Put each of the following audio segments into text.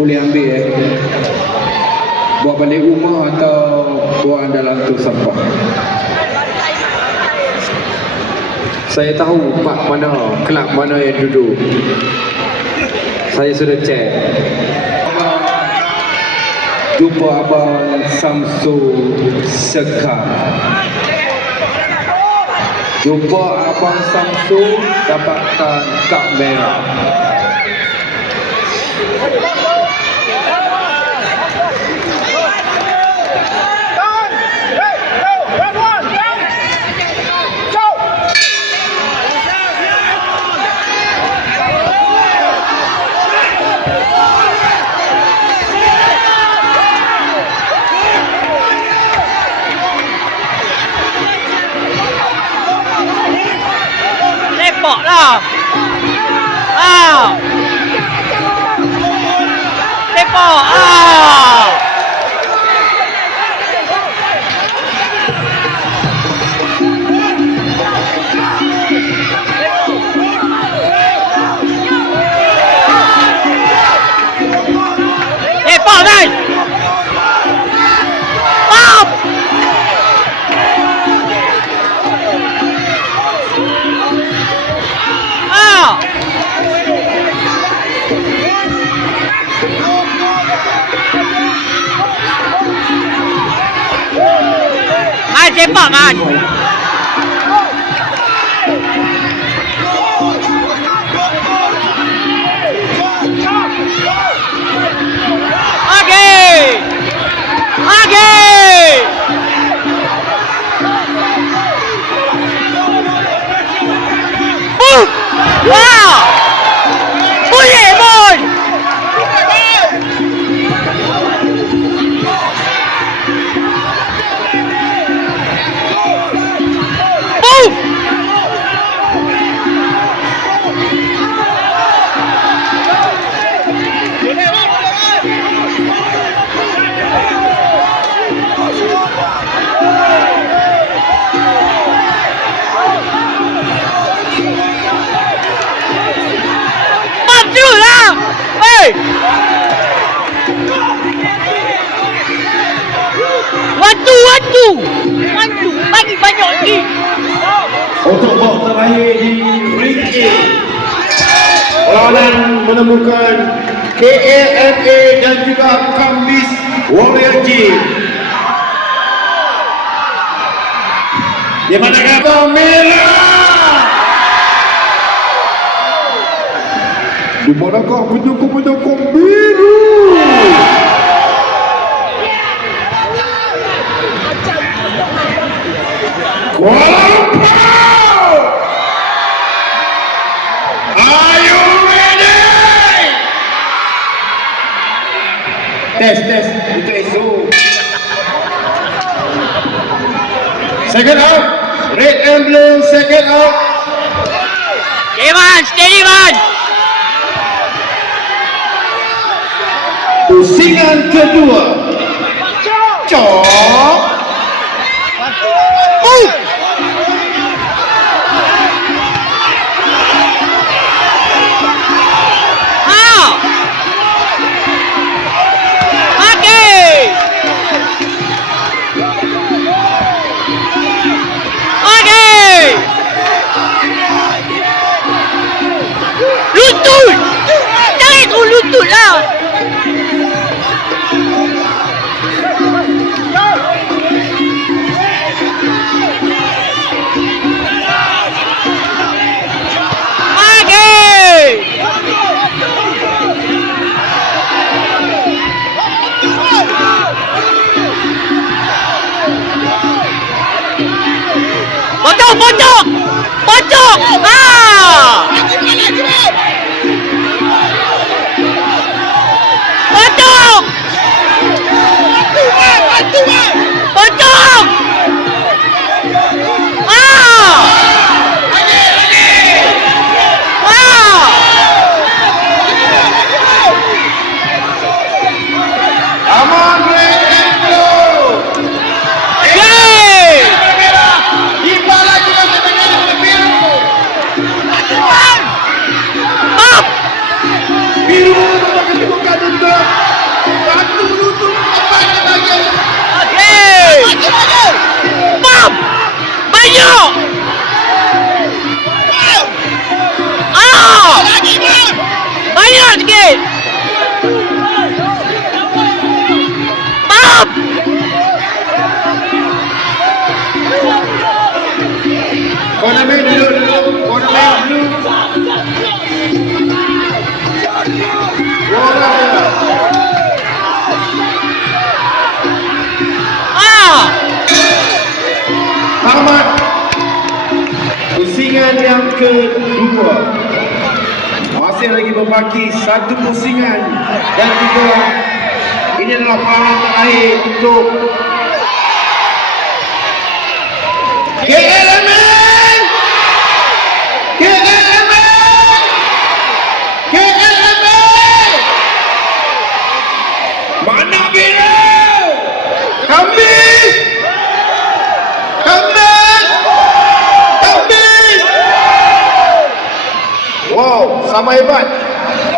boleh ambil buat balik rumah atau buang dalam tu sampah. Saya tahu pak mana, kelab mana yang duduk. Saya sudah cek. Jumpa Abang Samsul Sekar. Jumpa Abang Samsul dapatkan kad merah. Tepok lah. Tepok. Tepok kan. Cepat man. Wow. Boleh pun. Wantu bagi banyak lagi. Untuk box terakhir di ring A, perlawanan menemukan KAMA dan juga Kambis Warrior Gym. Di mana kata merah? Di manakah penyokong-penyokong biru? Kuala Lumpur! Are you ready? Tes. Itu esok. Second out. Red and blue, second out. Okay man, steady man. Pusingan kedua. Cok. Lutut lah. tutup. Satu menutup, empat ke bahagian. Okey. Bam. Banyak. Ah. Banyak sikit. Bam. Corner man duduk. Corner man duduk. Bola dia. Ah. Ahmad. Pusingan yang kedua. Masih lagi berbaki satu pusingan dan juga ini adalah peranan terakhir untuk KLMN! KLMN! KLMN! Mana biru? Kambing! Kambing! Kambing! Wow, sama hebat.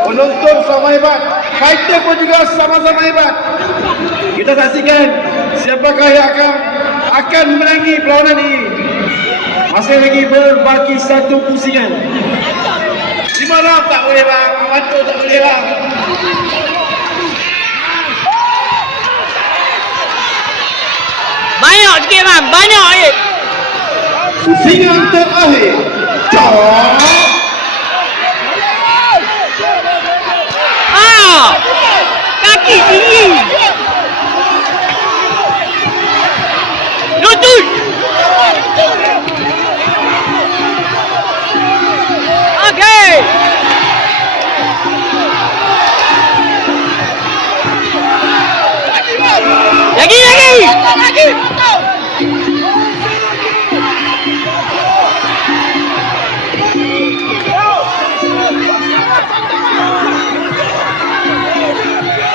Penonton sama hebat. Fighter pun juga sama-sama hebat. Kita saksikan siapakah yang akan memenangi perlawanan ini. Masih lagi berbaki satu pusingan. 5 round tak boleh bang. Mantul tak boleh bang. Banyak sikit bang. Banyak ni. Pusingan terakhir. Jom. Ah. Kaki tinggi. Lutut. Okey. Lagi.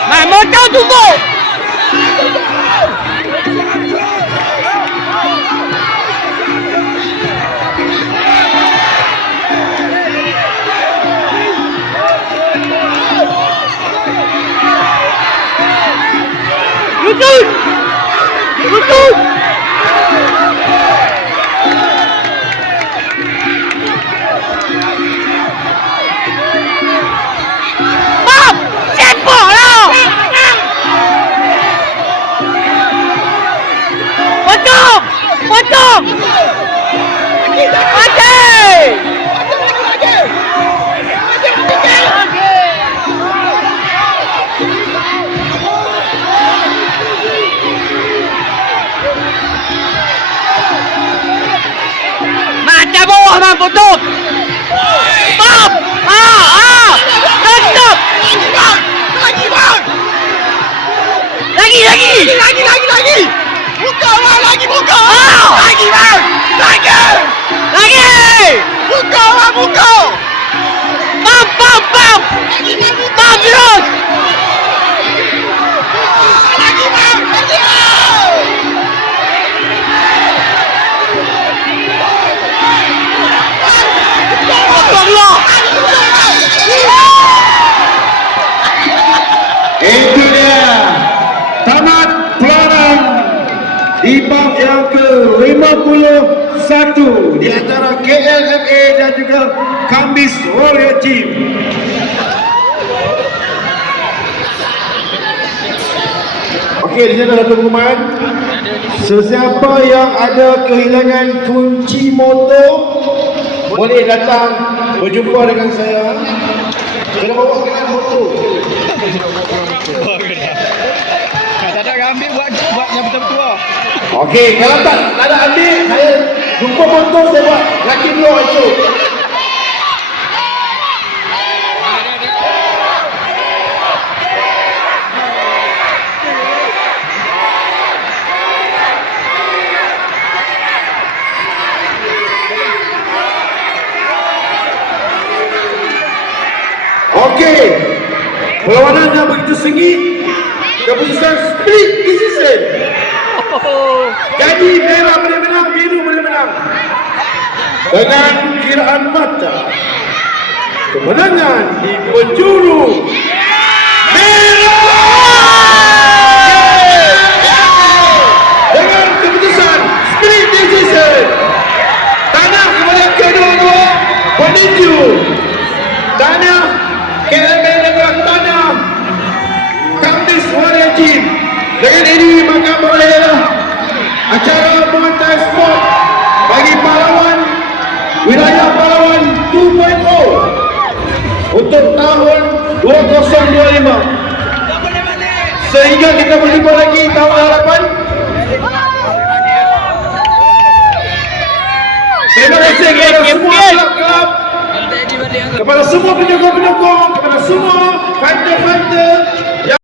Mai motor tumbuk. Lutut. Bam! Sepak lah! Potong! Okey! Macam bawah bang potong! Bam! Tetap! Lagi! Buka bang! Lagi buka! Lagi bang! Lagi! Buka bang! Bam! Bam terus! Lagi bang! Allah! Itu dia. Tamat perlawanan di bab yang ke-51 di antara KLMA dan juga Kambis Warrior Team. Okey, di sini ada pengumuman. Sesiapa yang ada kehilangan kunci motor boleh datang berjumpa dengan saya. Kena bawa dengan motor. Okey, kalau tak ada ambil, saya jumpa motor saya buat laki dua esok. Okey, perlawanan yang begitu sengit, keputusan split decision. Jadi merah boleh menang, biru boleh menang. Dengan kiraan mata, kemenangan di penjuru merah. 5. Sehingga kita berjumpa lagi tahun harapan. Terima kasih kepada semua klub-klub, kepada semua penyokong-penyokong, kepada semua fighter-fighter